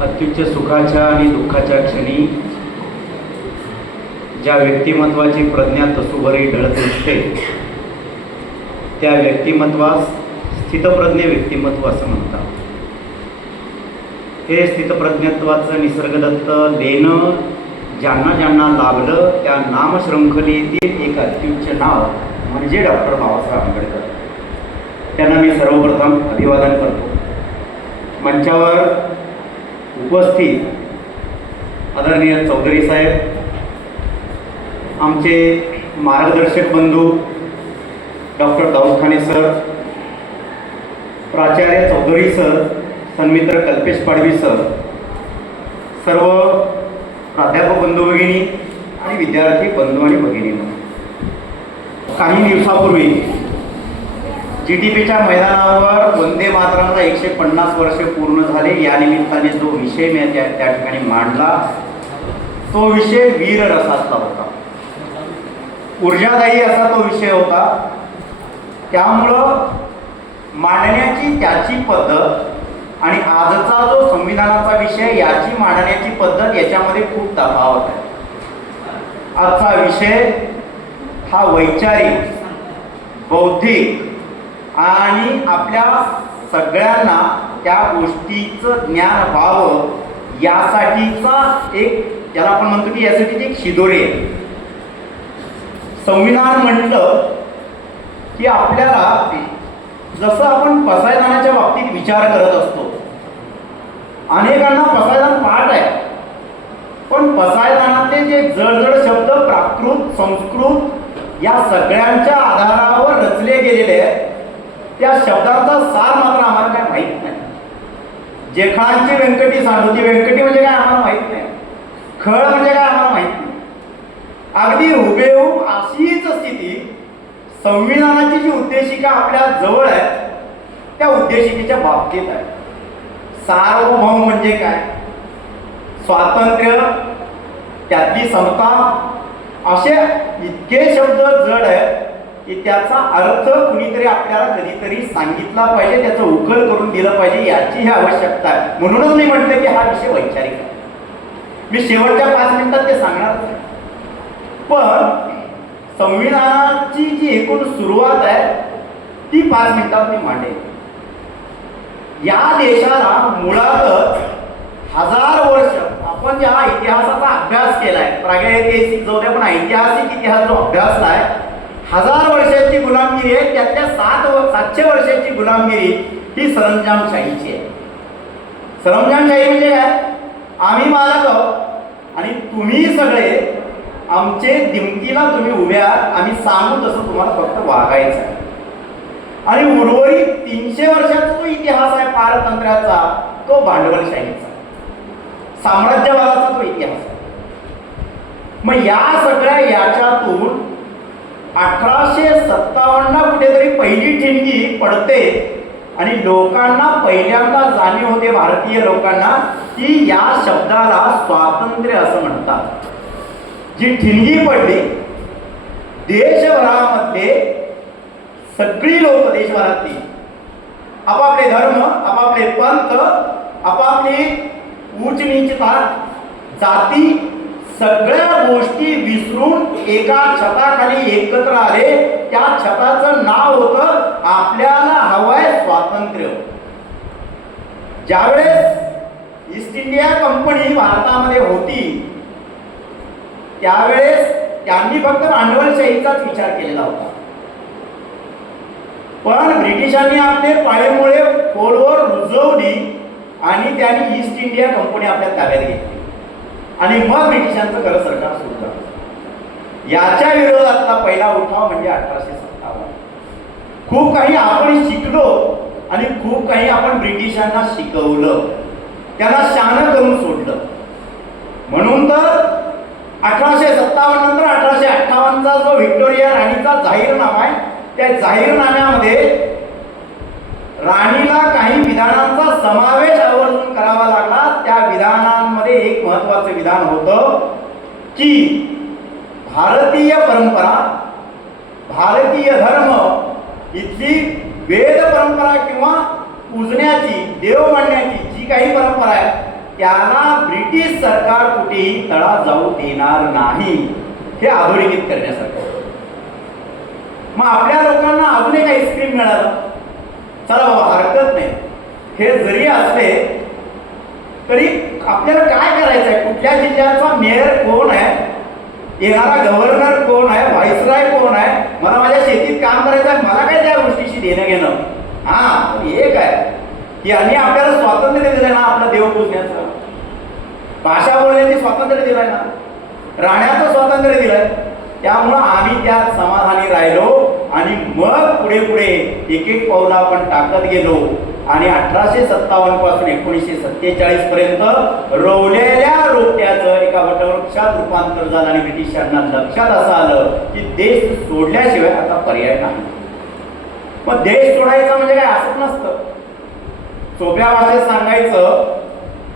अत्युच्च सुखाच्या आणि दुःखाच्या क्षणी ज्या व्यक्तिमत्वाची प्रज्ञा तसुभरी ढळत नसते त्या व्यक्तिमत्वास स्थितप्रज्ञ व्यक्तिमत्व असं म्हणतात. हे स्थितप्रज्ञत्वाचं निसर्गदत्त देणं ज्यांना ज्यांना लाभलं त्या नामशृंखलेतील एक अत्युच्च नाव म्हणजे डॉक्टर बाबासाहेब आंबेडकर. त्यांना मी सर्वप्रथम अभिवादन करतो. मंचावर उपस्थित आदरणीय चौधरी साहेब आमचे मार्गदर्शक बंधू डॉक्टर दाऊदखाने सर प्राचार्य चौधरी सर सन्मित्र कल्पेश पाडवी सर सर्व प्राध्यापक बंधू भगिनी आणि विद्यार्थी बंधू आणि भगिनी काही दिवसापूर्वी जी टी पीच्या मैदानावर वंदे मातरांना एकशे पन्नास वर्षे पूर्ण झाले. या निमित्ताने जो विषय मी त्या त्या ठिकाणी मांडला. तो विषय वीर रसातला होता. ऊर्जादायी असा तो विषय होता. त्यामुळं मांडण्याची त्याची पद्धत आणि आजचा जो संविधानाचा विषय याची मांडण्याची पद्धत याच्यामध्ये खूप तफावत आहे. आजचा विषय हा वैचारिक बौद्धिक आणि आपल्या सगळ्यांना त्या गोष्टीचं ज्ञान व्हावं यासाठीचा एक ज्याला आपण म्हणतो की यासाठी एक शिदोरी आहे संविधान म्हटलं की आपल्याला जसं आपण पसायदानाच्या बाबतीत विचार करत असतो अनेकांना पसायदान पाठ आहे. पण पसायदानाचे जे जडजड शब्द प्राकृत संस्कृत या सगळ्यांच्या आधारावर रचले गेलेले आहेत. त्या शब्दांचा सार मात्र आम्हाला काय माहीत नाही. जेखळांची व्यंकटी सांडूची व्यंकटी म्हणजे काय आम्हाला माहीत नाही. खळ म्हणजे काय आम्हाला माहीत नाही. अगदी हुबेहूब अशीच स्थिती संविधानाची जी उद्देशिका आपल्या जवळ आहे त्या उद्देशिकेच्या बाबतीत आहे. सार्वभौम म्हणजे काय? स्वातंत्र्य त्यातली समता असे इतके शब्द जड आहेत की त्याचा अर्थ कुणीतरी आपल्याला कधीतरी सांगितला पाहिजे त्याचं उकल करून दिलं पाहिजे याची ही आवश्यकता आहे. म्हणूनच मी म्हटलं की हा विषय वैचारिक आहे. मी शेवटच्या पाच मिनिटात ते सांगणार पण संविधानाची जी एकूण सुरुवात आहे ती पाच मिनिटात मी मांडेल या देशाला मुळातच हजार वर्ष आपण ज्या इतिहासाचा अभ्यास केलाय. प्रागैतिहासिक जाऊ द्या पण ऐतिहासिक इतिहास जो अभ्यासलाय हजार वर्षाची गुलामगिरी आहे त्यातल्या सात सातशे वर्षाची गुलामगिरी ही सरंजामशाहीची आहे. सरंजामशाही म्हणजे काय? आम्ही मालक आहोत आणि तुम्ही सगळे आमचे दिमतीला तुम्ही उभे आहात आम्ही सांगू तसं तुम्हाला फक्त वागायचं आहे. आणि उर्वरित तीनशे वर्षाचा जो इतिहास आहे पारतंत्र्याचा तो भांडवलशाहीचा साम्राज्यवादाचा तो इतिहास आहे. मग या सगळ्या याच्यातून अठराशे सत्तावन्न कुठेतरी पहिली ठिणगी पडते. आणि लोकांना पहिल्यांदा जाणीव होते भारतीय लोकांना की या शब्दाला स्वातंत्र्य असं म्हणतात. जी ठिणगी पडली देशभरामध्ये सगळी लोक देशभरातली. आपापले धर्म आपापले पंथ आपापली ऊच नीचता जाती सगळ्या गोष्टी विसरून एका छताखाली एकत्र आले. त्या छताचं नाव होतं आपल्याला हवंय स्वातंत्र्य. ज्यावेळेस ईस्ट इंडिया कंपनी भारतामध्ये होती त्यावेळेस त्यांनी फक्त भांडवलशाहीचाच विचार केलेला होता. पण ब्रिटिशांनी आपले पाळेमुळे खोलवर रुजवली आणि त्यांनी ईस्ट इंडिया कंपनी आपल्या ताब्यात घेतली. आणि मग ब्रिटिशांचं खरं सरकार सुरू झालं. याच्या विरोधातला पहिला उठाव म्हणजे अठराशे सत्तावन्न. खूप काही आपण शिकलो आणि खूप काही आपण ब्रिटिशांना शिकवलं. त्यांना शान करून सोडलं. म्हणून तर अठराशे सत्तावन्न नंतर अठराशे अठ्ठावन्नचा जो व्हिक्टोरिया राणीचा जाहीरनामा आहे त्या जाहीरनाम्यामध्ये राणीला काही विधानांचा समावेश आवर्जून करावा लागला. त्या विधानांमध्ये एक महत्वाचं विधान होतं की भारतीय परंपरा भारतीय धर्म इथली वेद परंपरा किंवा पूजण्याची देव मांडण्याची जी काही परंपरा आहे त्याला ब्रिटिश सरकार कुठेही तळा जाऊ देणार नाही. हे अधोरेखित करण्यासारखं मग आपल्या लोकांना अजून एक आईस्क्रीम मिळालं. चला बाबा हरकत नाही. हे जरी असले तरी आपल्याला काय करायचं आहे कुठल्या जिल्ह्याचा मेयर कोण आहे? येणारा गव्हर्नर कोण आहे? व्हाईसराय कोण आहे? मला माझ्या शेतीत काम करायचं आहे मला काय त्या गोष्टीशी देणं घेणं? हा एक आहे की यांनी आपल्याला स्वातंत्र्य दिलं ना आपलं देव पूजण्याचं. भाषा बोलण्याचे स्वातंत्र्य दिलंय ना. राहण्याचं स्वातंत्र्य दिलंय. त्यामुळं आम्ही त्यात समाधानी राहिलो आणि मग पुढे पुढे एक एक पावलं आपण टाकत गेलो. आणि अठराशे सत्तावन्नपासून एकोणीसशे सत्तेचाळीस पर्यंत रोवलेल्या रोपट्याचं एका वटवृक्षात रूपांतर झालं आणि ब्रिटिशांना लक्षात असं आलं की देश सोडल्याशिवाय आता पर्याय नाही. मग देश सोडायचा म्हणजे काय? असंच नसतं. सोप्या भाषेत सांगायचं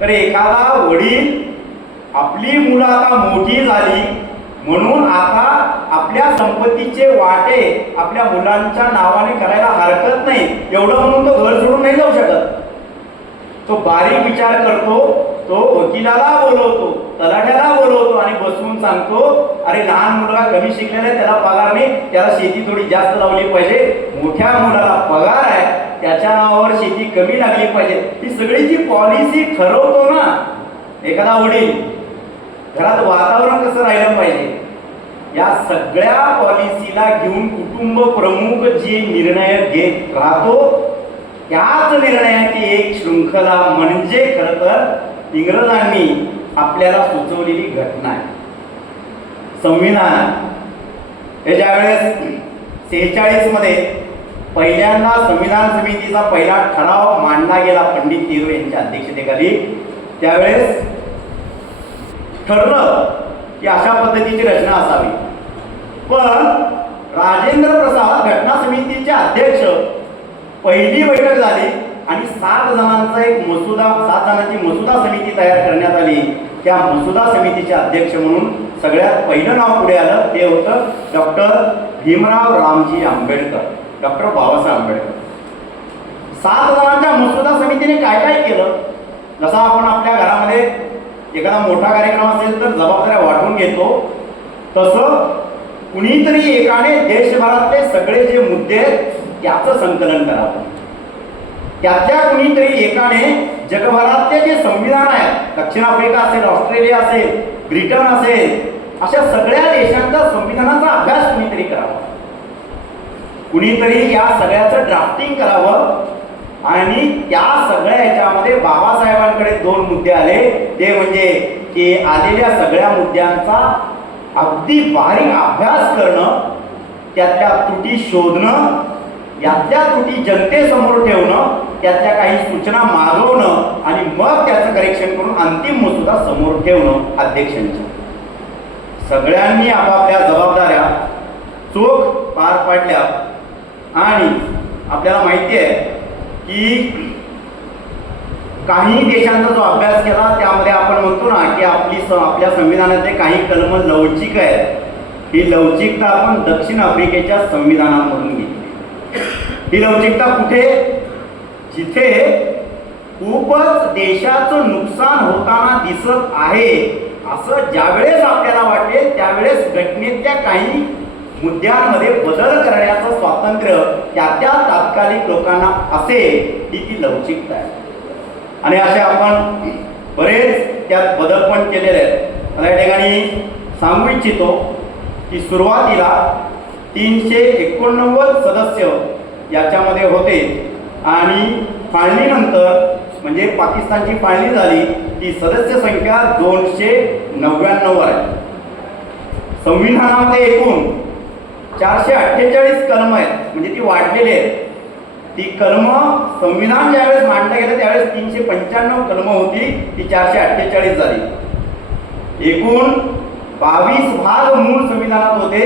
तर एखादा वडील आपली मुलं आता मोठी झाली म्हणून आता आपल्या संपत्तीचे वाटे आपल्या मुलांच्या नावाने करायला हरकत नाही. एवढं म्हणून तो घर सोडून नाही जाऊ शकत. तो बारीक विचार करतो तो वकिलाला बोलवतो तलाठ्याला बोलवतो आणि बसवून सांगतो अरे लहान मुलगा कमी शिकलेला आहे त्याला पगार नाही त्याला शेती थोडी जास्त लावली पाहिजे. मोठ्या मुलाला पगार आहे त्याच्या नावावर शेती कमी लागली पाहिजे. ही सगळी जी पॉलिसी ठरवतो ना एखादा वडील घरात वातावरण कसं राहिलं पाहिजे? या सगळ्या पॉलिसीला घेऊन कुटुंब प्रमुख जे निर्णय घेत राहतो त्याच निर्णयाची एक शृंखला म्हणजे खरं तर इंग्रजांनी आपल्याला सुचवलेली घटना आहे. संविधान. हे ज्यावेळेस सेहेचाळीसमध्ये पहिल्यांदा संविधान समितीचा पहिला ठराव मांडला गेला पंडित नेहरू यांच्या अध्यक्षतेखाली त्यावेळेस ठरलं की अशा पद्धतीची रचना असावी. पण राजेंद्र प्रसाद घटना समितीचे अध्यक्ष पहिली बैठक झाली आणि सात जणांचा एक मसुदा सात जणांची मसुदा समिती तयार करण्यात आली. त्या मसुदा समितीचे अध्यक्ष म्हणून सगळ्यात पहिलं नाव पुढे आलं ते होतं डॉक्टर भीमराव रामजी आंबेडकर डॉक्टर बाबासाहेब आंबेडकर. सात जणांच्या मसुदा समितीने काय काय केलं? जसं आपण आपल्या घरामध्ये एखादा मोठा कार्यक्रम असेल तर जबाबदाऱ्या वाटून घेतो. तसं कुणीतरी एकाने देशभरातले सगळे जे मुद्दे आहेत त्याचं संकलन करावं त्याच्या कुणीतरी एकाने जगभरातले जे संविधान आहेत दक्षिण आफ्रिका असेल ऑस्ट्रेलिया असेल ब्रिटन असेल अशा सगळ्या देशांचा संविधानाचा अभ्यास कुणीतरी करावा. कुणीतरी या सगळ्याचं ड्राफ्टिंग करावं आणि त्या सगळ्या ह्याच्यामध्ये बाबासाहेबांकडे दोन मुद्दे आले. ते म्हणजे की आलेल्या सगळ्या मुद्द्यांचा अगदी बारीक अभ्यास करणं त्यातल्या त्रुटी शोधणं यातल्या त्रुटी जनतेसमोर ठेवणं त्यातल्या काही सूचना मागवणं आणि मग त्याचं करेक्शन करून अंतिम मसुदा समोर ठेवणं अध्यक्षांच्या. सगळ्यांनी आपापल्या जबाबदाऱ्या चोख पार पाडल्या. आणि आपल्याला माहिती आहे की काही देशांचा जो अभ्यास केला त्यामध्ये आपण म्हणतो ना की आपली स आपल्या संविधानाचे काही कलम लवचिक आहेत. ही लवचिकता आपण दक्षिण आफ्रिकेच्या संविधानामधून घेतली. ही लवचिकता कुठे? जिथे खूपच देशाचं नुकसान होताना दिसत आहे. असं ज्यावेळेस आपल्याला वाटेल त्यावेळेस घटनेतल्या काही मुद्द्यांमध्ये बदल करण्याचं स्वातंत्र्य त्या त्या तात्कालिक लोकांना असेल ही ती लवचिकता आहे. आणि असे आपण बरेच त्यात बदल पण केलेले आहेत. मला या ठिकाणी सांगू इच्छितो की सुरुवातीला तीनशे एकोणनव्वद सदस्य याच्यामध्ये होते. आणि फाळणीनंतर म्हणजे पाकिस्तानची फाळणी झाली ती सदस्य संख्या दोनशे नव्याण्णववर आहे. संविधानामध्ये एकूण चारशे अठ्ठेचाळीस कलम आहेत. म्हणजे ती वाढलेली आहेत. ती कलम संविधान ज्यावेळेस मांडलं गेलं त्यावेळेस तीनशे पंच्याण्णव कलम होती ती चारशे अठ्ठेचाळीस झाली. एकूण बावीस भाग मूळ संविधानात होते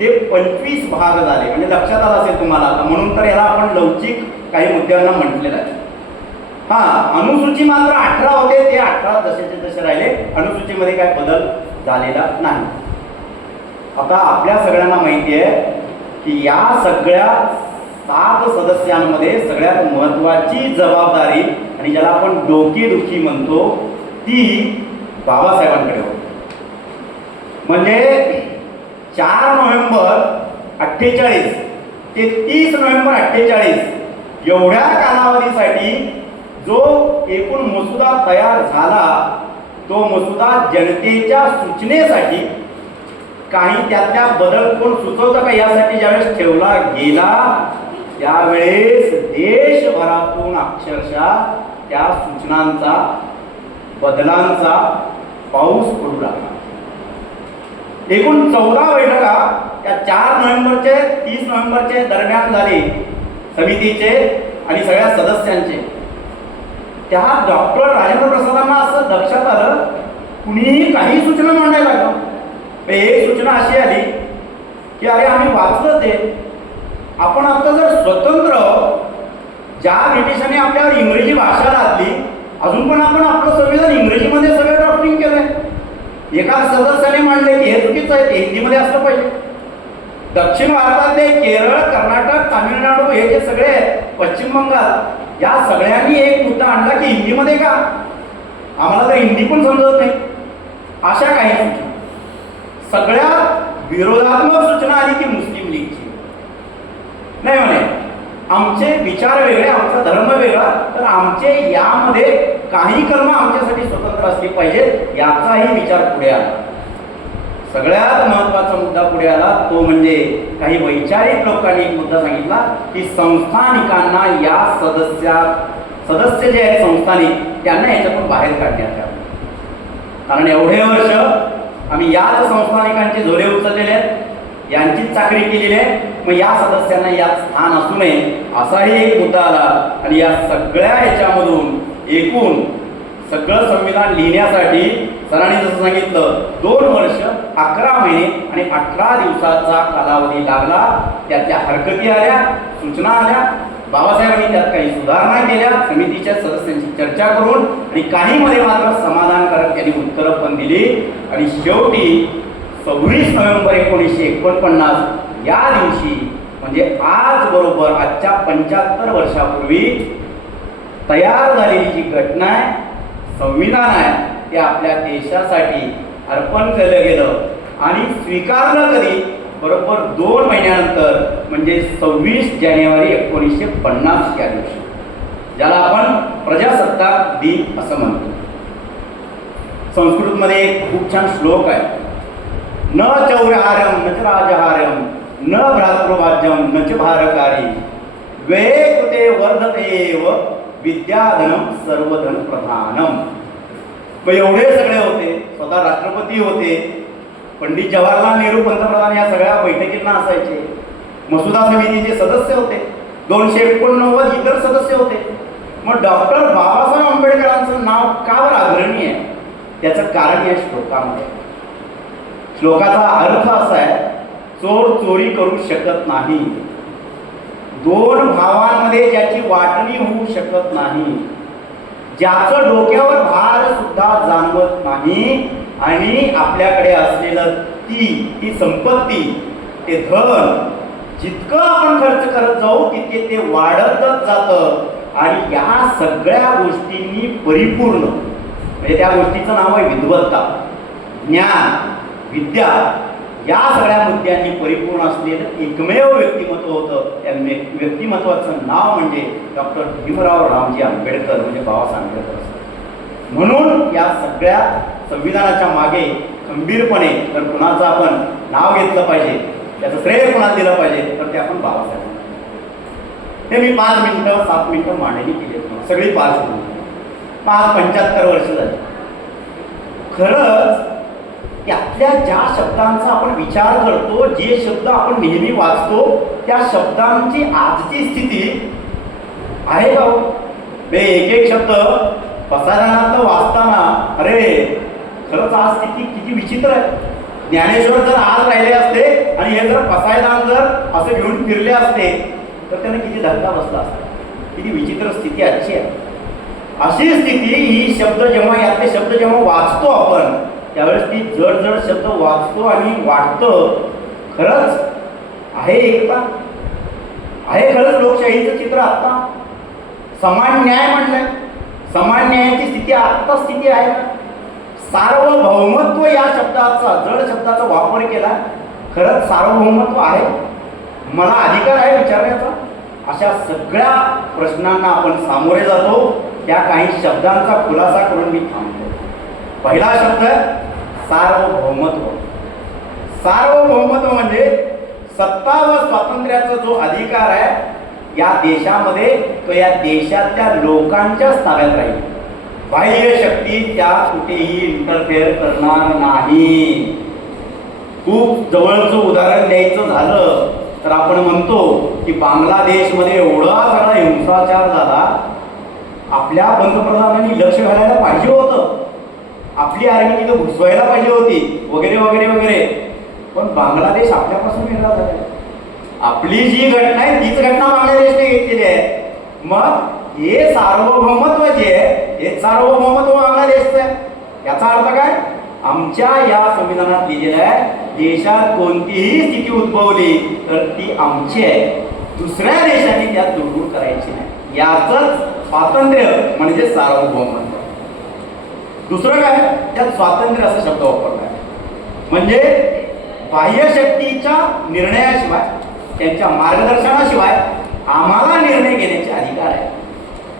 ते पंचवीस भाग झाले. म्हणजे लक्षात आलं असेल तुम्हाला. म्हणून तर याला आपण लवचिक काही मुद्द्यांना म्हटलेलं आहे. हा अनुसूची मात्र अठरा होते ते अठरा जसेचे तसे राहिले. अनुसूचीमध्ये काय बदल झालेला नाही. आता आपल्या सगळ्यांना माहिती आहे की या सगळ्या सात सदस्यांमध्ये सगळ्यात महत्वाची जबाबदारी आणि ज्याला आपण डोकेदुखी म्हणतो ती बाबासाहेबांकडे होती. म्हणजे चार नोव्हेंबर अठ्ठेचाळीस ते तीस नोव्हेंबर अठ्ठेचाळीस एवढ्या कालावधीसाठी जो एकूण मसुदा तयार झाला तो मसुदा जनतेच्या सूचनेसाठी काही त्यातल्या बदल कोण सुचवतं का यासाठी ज्यावेळेस ठेवला गेला त्यावेळेस देशभरातून अक्षरशः त्या सूचनांचा बदलांचा पाऊस पडू लागला. एकूण चौदा बैठका त्या चार नोव्हेंबरचे तीस नोव्हेंबरचे दरम्यान झाले. समितीचे आणि सगळ्या सदस्यांचे. त्या डॉक्टर राजेंद्र प्रसादांना असं लक्षात आलं कुणीही काही सूचना मांडायला लागलं. एक सूचना अशी आली की अरे आम्ही वाचलं ते. आपण आता जर स्वतंत्र ज्या ब्रिटिशांनी आपल्यावर इंग्रजी भाषा लादली अजून पण आपण आपलं संविधान इंग्रजीमध्ये सगळं ड्राफ्टिंग केलंय. एका सदस्याने मांडले की हे चुकीचं आहे ते हिंदीमध्ये असलं पाहिजे. दक्षिण भारतातले केरळ कर्नाटक तामिळनाडू हे जे सगळे पश्चिम बंगाल या सगळ्यांनी एक मुद्दा आणला की हिंदीमध्ये का? आम्हाला तर हिंदी पण समजत नाही. अशा काही सगळ्या विरोधात्मक सूचना आली की मुस्लिम लीगची नाही म्हणे आमचे विचार वेगळे आमचा धर्म वेगळा तर आमचे यामध्ये काही कर्म आमच्यासाठी स्वतंत्र असली पाहिजेत याचाही विचार पुढे आला. सगळ्यात महत्त्वाचा मुद्दा पुढे आला तो म्हणजे काही वैचारिक लोकांनी एक मुद्दा सांगितला की संस्थानिकांना या सदस्या सदस्य जे आहेत संस्थानिक त्यांना याच्यातून बाहेर काढण्यात यावं. कारण एवढे वर्ष आम्ही याच संस्थानिकांचे झोले उचललेले आहेत यांचीच चाकरी केलेली आहे. मग या सदस्यांना यात स्थान असू नये असाही एक मुद्दा आला. आणि या सगळ्या ह्याच्यामधून एकूण सगळं संविधान लिहिण्यासाठी सरांनी जसं सांगितलं दोन वर्ष अकरा महिने आणि अठरा दिवसाचा कालावधी लागला. त्यातल्या हरकती आल्या सूचना आल्या बाबासाहेबांनी त्यात काही सुधारणा केल्या समितीच्या सदस्यांची चर्चा करून आणि काहीमध्ये मात्र समाधानकारक त्यांनी उत्तरं पण दिली. आणि शेवटी सव्वीस नोव्हेंबर एकोणीसशे एकोणपन्नास या दिवशी म्हणजे आज बरोबर आजच्या पंच्याहत्तर वर्षापूर्वी तयार झालेली जी घटना आहे संविधान आहे ते आपल्या देशासाठी अर्पण केलं गेलं आणि स्वीकारलं कधी? बरोबर दोन महिन्यानंतर म्हणजे सव्वीस जानेवारी एकोणीसशे पन्नास या दिवशी. ज्याला आपण प्रजासत्ताक दिन असं म्हणतो. संस्कृतमध्ये एक खूप छान श्लोक आहे. न चौरहारम न च राजहारम न भ्रातृवाद्यम न च भारकारी. वे कृते वर्धतेव विद्याधनम सर्वधन प्रधानम मग एवढे सगळे होते स्वतः राष्ट्रपती होते पंडित जवाहरलाल नेहरू पंतप्रधान या सगळ्या बैठकींना असायचे. मसुदा समितीचे सदस्य होते. दोनशे एकोणनव्वद इतर सदस्य होते. मग डॉक्टर बाबासाहेब आंबेडकरांचं नाव का बरं आहे त्याचं कारण या श्लोकामध्ये. श्लोकाचा अर्थ असा आहे चोर चोरी करू शकत नाही. दोन भावांमध्ये ज्याची वाटणी होऊ शकत नाही. ज्याचं डोक्यावर भार सुद्धा जाणवत नाही आणि आपल्याकडे असलेलं ती ही संपत्ती ते धन जितकं आपण खर्च करत जाऊ तितके ते वाढतच जातं. आणि या सगळ्या गोष्टींनी परिपूर्ण. म्हणजे त्या गोष्टीचं नाव आहे विद्वत्ता. ज्ञान विद्या या सगळ्या मुद्द्यांनी परिपूर्ण असलेलं एकमेव व्यक्तिमत्व होतं. त्या व्यक्तिमत्वाचं नाव म्हणजे डॉक्टर भीमराव रामजी आंबेडकर म्हणजे बाबासाहेब आंबेडकर. असं म्हणून या सगळ्या संविधानाच्या मागे खंबीरपणे तर कुणाचं आपण नाव घेतलं पाहिजे त्याचं श्रेय कुणाला दिलं पाहिजे तर ते आपण बाबासाहेब. हे मी पाच मिनटं सात मिनटं मांडणी केली सगळी पाच मिनिटं पाच पंच्याहत्तर वर्ष झाली. खरंच त्यातल्या ज्या शब्दांचा आपण विचार करतो जे शब्द आपण नेहमी वाचतो त्या शब्दांची आजची स्थिती आहे भाऊ. बे एक एक शब्द पसारात वाचताना अरे खरंच आज स्थिती किती विचित्र आहे. ज्ञानेश्वर जर आज राहिले असते आणि हे जर पसायदान जर असे घेऊन फिरले असते तर त्याने किती धक्का बसला असता. किती विचित्र स्थिती आजची आहे. अशी स्थिती ही शब्द जेव्हा यातले शब्द जेव्हा वाचतो आपण त्यावेळेस ती जड जड शब्द वाचतो आणि वाटतं. खरंच आहे एकता आहे खरंच लोकशाहीचं चित्र आत्ता? समान न्याय म्हणलंय. समान न्यायाची स्थिती आत्ता स्थिती आहे का? सार्वभौमत्व या शब्दाचा जड शब्दाचा वापर केला. खरंच सार्वभौमत्व आहे? मला अधिकार आहे विचारण्याचा? अशा सगळ्या प्रश्नांना आपण सामोरे जातो. त्या काही शब्दांचा खुलासा करून मी थांबतो. पहिला शब्द सार्वभौमत्व. सार्वभौमत्व म्हणजे सत्ता व स्वातंत्र्याचा जो अधिकार आहे या देशामध्ये तो या देशातल्या लोकांच्याच ताब्यात राहील. बाह्य शक्ती त्या कुठेही इंटरफेअर करणार नाही. खूप जवळचं उदाहरण द्यायचं झालं तर आपण म्हणतो की बांगलादेशमध्ये एवढा सगळा हिंसाचार झाला आपल्या पंतप्रधानांनी लक्ष घालायला पाहिजे होतं. आपली आर्मी तिथं घुसवायला पाहिजे होती वगैरे वगैरे वगैरे. पण बांगलादेश आपल्यापासून वेगळा झाला. आपली जी घटना आहे तीच घटना बांगलादेशने घेतलेली आहे. मग हे सार्वभौमत्व जे आहे. हे सार्वभौमत्व बांगलादेशचं आहे याचा अर्थ काय? आमच्या या संविधानात लिहिलेलं आहे देशात कोणतीही स्थिती उद्भवली तर ती आमची आहे. दुसऱ्या देशाने त्यात दुर्गुण करायची नाही. याचंच स्वातंत्र्य म्हणजे सार्वभौमत्व. दुसरं काय? त्यात स्वातंत्र्य असा शब्द वापरला आहे म्हणजे बाह्य शक्तीच्या निर्णयाशिवाय त्यांच्या मार्गदर्शनाशिवाय आम्हाला निर्णय घेण्याची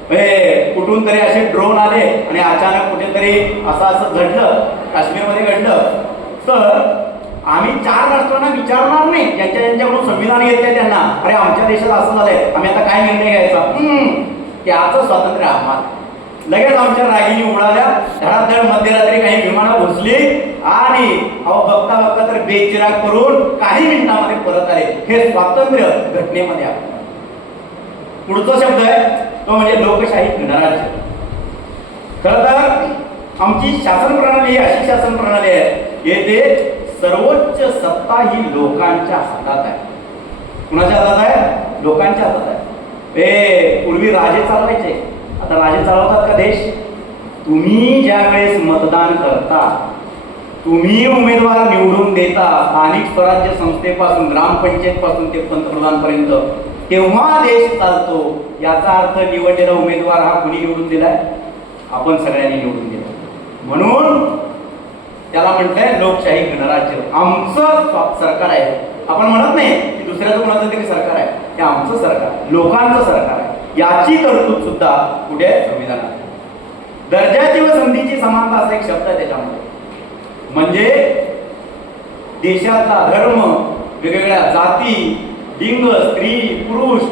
म्हणजे कुठून तरी असे ड्रोन आले आणि अचानक कुठेतरी असं असं घडलं काश्मीरमध्ये घडलं. तर आम्ही चार राष्ट्रांना विचारणार नाही. ज्यांच्या ज्यांच्याकडून संविधान घेतलंय त्यांना. अरे आमच्या देशात असं झालंय. आम्ही आता काय निर्णय घ्यायचा? त्याचं स्वातंत्र्य आम्हाला. लगेच आमच्या रागिणी उडाल्या. धडाधड मध्यरात्री काही विमानं घुसली आणि अहो बघता बघता तर बेचिराग करून काही मिनिटांमध्ये परत आले. हे स्वातंत्र्य घटनेमध्ये पुढचा शब्द आहे तो म्हणजे लोकशाही गणराज्य खरं तर आमची शासन प्रणाली अशी शासन प्रणाली आहे येथे सर्वोच्च सत्ता ही लोकांच्या हातात आहे. कुणाच्या हातात आहे? लोकांच्या हातात आहे. ए पूर्वी राजे चालवायचे. आता राजे चालवतात का देश? तुम्ही ज्या वेळेस मतदान करता तुम्ही उमेदवार निवडून देता स्थानिक स्वराज्य संस्थेपासून ग्रामपंचायत पासून ते पंतप्रधानपर्यंत तेव्हा देश चालतो याचा अर्थ निवडलेला उमेदवार हा कुणी निवडून दिलाय? आपण सगळ्यांनी निवडून दिला म्हणून त्याला म्हटलंय लोकशाही गणराज्य. आमचं सरकार आहे. आपण म्हणत नाही की दुसऱ्याचं कोणाचं तरी सरकार आहे. हे आमचं सरकार लोकांचं सरकार आहे. याची तरतूद सुद्धा कुठे आहे. संविधानात दर्जाची व संधीची समानता असा एक शब्द आहे त्याच्यामध्ये. म्हणजे देशातला धर्म वेगवेगळ्या जाती लिंग स्त्री पुरुष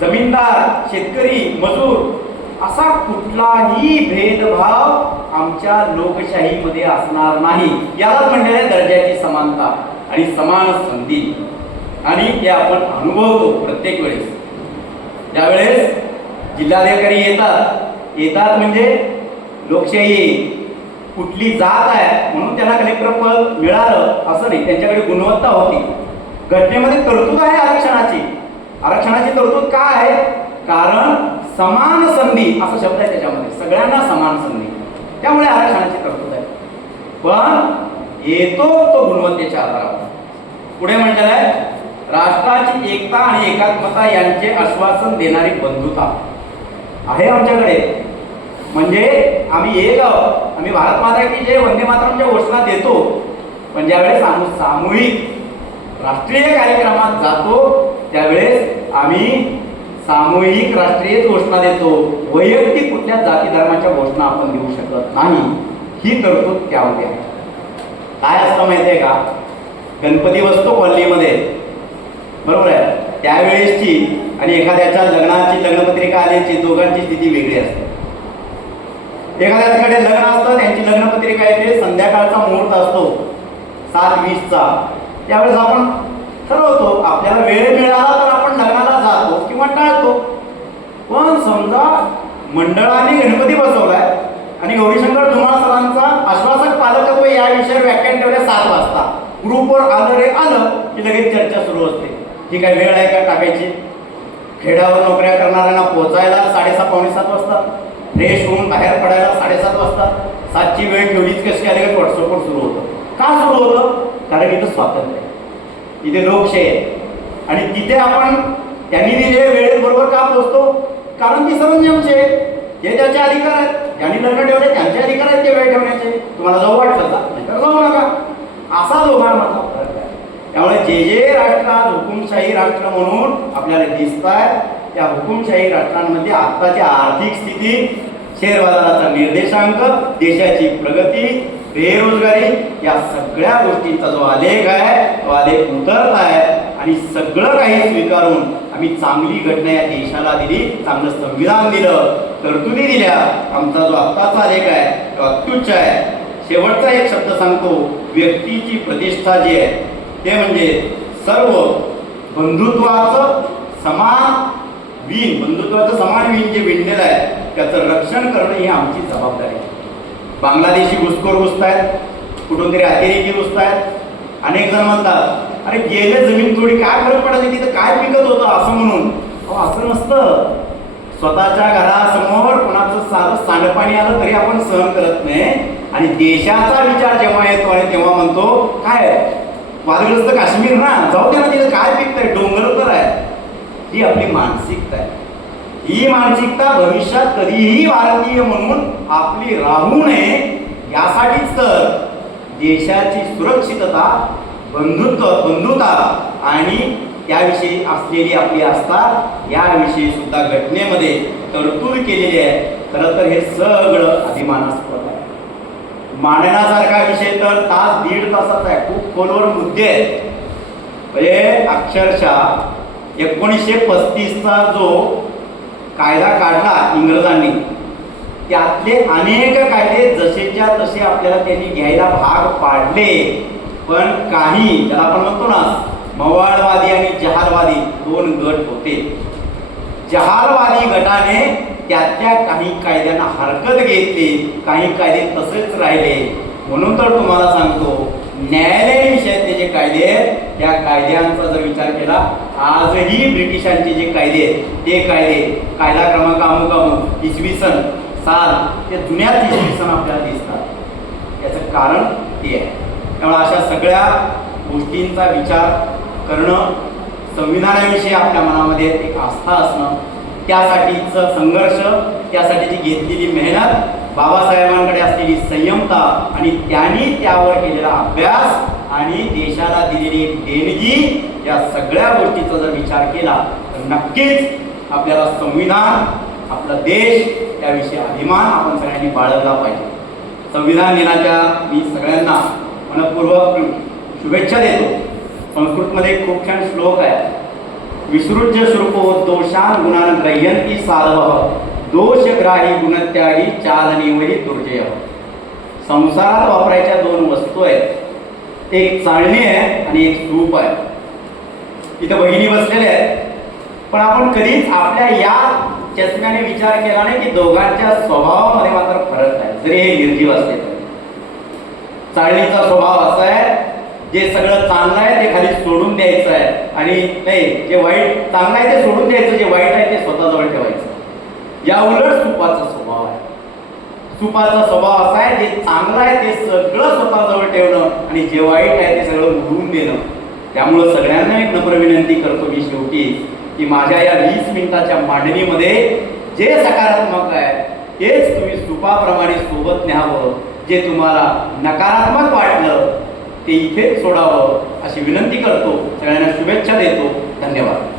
जमीनदार शेतकरी मजूर असा कुठलाही भेदभाव आमच्या लोकशाहीमध्ये असणार नाही. यालाच म्हणलेलं दर्जाची समानता आणि समान संधी. आणि ते आपण अनुभवतो प्रत्येक वेळेस. त्यावेळेस जिल्हाधिकारी येतात. येतात म्हणजे लोकशाही कुठली जात आहे म्हणून त्यांना कलेक्टर पद मिळालं. असं नाही. त्यांच्याकडे गुणवत्ता होती. घटनेमध्ये तरतूद आहे आरक्षणाची. आरक्षणाची तरतूद का आहे? कारण समान संधी असा शब्द आहे त्याच्यामध्ये. सगळ्यांना समान संधी. त्यामुळे आरक्षणाची तरतूद आहे. पण येतो तो गुणवत्तेच्या आधारावर. पुढे म्हटलेलं आहे राष्ट्राची एकता आणि एकात्मता यांचे आश्वासन देणारी बंधुता आहे आमच्याकडे. म्हणजे आम्ही एक आहोत. आम्ही भारत माता की जे वंदे मातरमच्या घोषणा देतो. पण ज्यावेळेस सामू सामूहिक राष्ट्रीय कार्यक्रमात जातो त्यावेळेस आम्ही सामूहिक राष्ट्रीय घोषणा देतो. वैयक्तिक कुठल्या जाती धर्माच्या घोषणा आपण देऊ शकत नाही. ही तरतूद त्यामध्ये आहे. काय असतं माहिती आहे का? गणपती बसतो कॉलनीमध्ये बरोबर आहे? त्यावेळेसची आणि एखाद्याच्या लग्नाची लग्नपत्रिका आल्याची दोघांची स्थिती वेगळी असते. एखाद्याकडे लग्न असतं त्यांची लग्नपत्रिका येते संध्याकाळचा मुहूर्त असतो. सात वीसचा. त्यावेळेस आपण ठरवतो आपल्याला वेळ मिळाला तर आपण लग्नाला जातो किंवा टाळतो. पण समजा मंडळाने गणपती बसवलाय आणि गौरीशंकर धुमाळ सरांचा आश्वासक पालकत्व या विषयावर व्याख्यान ठेवले सात वाजता. ग्रुपवर आलं रे आलं की लगेच चर्चा सुरू असते. ही काय वेळ आहे का टाकायची? खेड्यावर नोकऱ्या करणाऱ्यांना पोहोचायला साडेसात पावणे सात वाजता. फ्रेश होऊन बाहेर पडायला साडेसात वाजता. सातची वेळ ठेवलीच कशी आली का? व्हॉट्सअपवर सुरू होतं. का सुरू होतं? कारण इथं स्वातंत्र्य आहे. इथे लोकशाही आहे आणि तिथे आपण त्यांनी दिलेल्या वेळेबरोबर का पोहोचतो? कारण ती सरंजामचे हे त्याचे अधिकार आहेत. ज्यांनी लग्न ठेवले त्यांचे अधिकार आहेत ते वेळ ठेवण्याचे. तुम्हाला जाऊ वाटलं तर जाऊ नका. असा दोघांमधला फरक आहे. त्यामुळे जे जे राष्ट्र आज हुकुमशाही राष्ट्र म्हणून आपल्याला दिसत आहेत त्या हुकुमशाही राष्ट्रांमध्ये आत्ताची आर्थिक स्थिती शेअर बाजाराचा निर्देशांक देशाची प्रगती बेरोजगारी या सगळ्या गोष्टींचा जो आलेख आहे तो आलेख उतरला आहे आणि सगळं काही स्वीकारून आम्ही चांगली घटना या देशाला दिली चांगलं संविधान दिलं तरतुदी दिल्या. आमचा जो आत्ताचा आलेख आहे तो अत्युच्च आहे. शेवटचा एक शब्द सांगतो व्यक्तीची प्रतिष्ठा जी आहे ते म्हणजे सर्व बंधुत्वाचं समान विण बंधुत्वाचं समान विण जे विणलेलं आहे त्याचं रक्षण करणं ही आमची जबाबदारी आहे. बांगलादेशी घुसखोर घुसत आहेत कुठून तरी अतिरेकी घुसत आहेत अनेक जण म्हणतात अरे गेले जमीन थोडी काय फरक पडायची तिथं काय पिकत होतं? असं म्हणून. अहो असं नसतं. स्वतःच्या घरासमोर कोणाचं साधं सांडपाणी आलं तरी आपण सहन करत नाही. आणि देशाचा विचार जेव्हा येतो आणि तेव्हा म्हणतो काय वादग्रस्त काश्मीर ना जाऊ दे ना तिथं काय पिकतंय? डोंगर तर आहे. ही आपली मानसिकता आहे. ही मानसिकता भविष्यात कधीही भारतीय म्हणून आपली राहू नये यासाठीच तर देशाची सुरक्षितता बंधुत्व बंधुता आणि त्याविषयी असलेली आपली आस्था याविषयी सुद्धा घटनेमध्ये तरतूद केलेली आहे. खरं तर हे सगळं अभिमानास्पद आहे. मांडण्यासारखा विषय तर तास दीड तासाचा आहे. खूप खोलवर मुद्दे आहेत. म्हणजे अक्षरशः एकोणीसशे पस्तीसचा जो कायदा काढला इंग्रजांनी त्यातले अनेक कायदे जसेच्या तसे आपल्याला त्यांनी घ्यायला भाग पाडले. पण काही ज्याला आपण म्हणतो ना मवाळवादी आणि जहालवादी दोन गट होते. जहालवादी गटाने त्यातल्या काही कायद्यांना हरकत घेतली काही कायदे तसेच राहिले. म्हणून तर तुम्हाला सांगतो न्यायालयीन विषयातले जे कायदे आहेत त्या कायद्यांचा जर विचार केला आजही ब्रिटिशांचे जे कायदे आहेत ते कायदे कायदा क्रमांक अमुक अमुक इसवी सन साल ते जुन्याच इसवी सन आपल्याला दिसतात. याचं कारण ते आहे. त्यामुळे अशा सगळ्या गोष्टींचा विचार करणं संविधानाविषयी आपल्या मनामध्ये एक आस्था असणं त्यासाठीचं संघर्ष त्यासाठीची घेतलेली मेहनत बाबासाहेबांकडे असलेली संयमता आणि त्यांनी त्यावर केलेला अभ्यास आणि देशाला दिलेली एक देणगी या सगळ्या गोष्टीचा जर विचार केला तर नक्कीच आपल्याला संविधान आपला देश त्याविषयी अभिमान आपण सगळ्यांनी बाळगला पाहिजे. संविधान दिनाच्या मी सगळ्यांना मनपूर्वक शुभेच्छा देतो. संस्कृतमध्ये खूप छान श्लोक आहे. विसृज्य श्रुपो दोषान गुणान ग्रह्यंती साधव दोषग्राही गुणत्यागी चालनीवरी दुर्जय. संसारात वापरायच्या दोन वस्तू आहेत. एक चाळणी आहे आणि एक सूप आहे. इथं बहिणी बसलेल्या आहेत. पण आपण कधीच आपल्या या चष्म्याने विचार केला नाही की दोघांच्या स्वभावामध्ये मात्र फरक आहे जरी हे निर्जीव असले चाळणीचा स्वभाव असा आहे जे सगळं चांगलं आहे ते खाली सोडून द्यायचं आहे. आणि नाही जे वाईट चांगलं आहे ते सोडून द्यायचं जे वाईट आहे ते स्वतःजवळ ठेवायचं. या उलट सुपाचा स्वभाव आहे. सुपाचा स्वभाव असा आहे जे चांगलं आहे ते सगळं स्वतःजवळ ठेवणं आणि जे वाईट आहे ते सगळं उडवून देणं. त्यामुळं सगळ्यांना एक नम्र विनंती करतो मी शेवटी. की माझ्या या वीस मिनिटाच्या मांडणीमध्ये जे सकारात्मक आहे तेच तुम्ही स्तूपाप्रमाणे सोबत न्यावं. जे तुम्हाला नकारात्मक वाटलं ते इथेच सोडावं अशी विनंती करतो. सगळ्यांना शुभेच्छा देतो. धन्यवाद.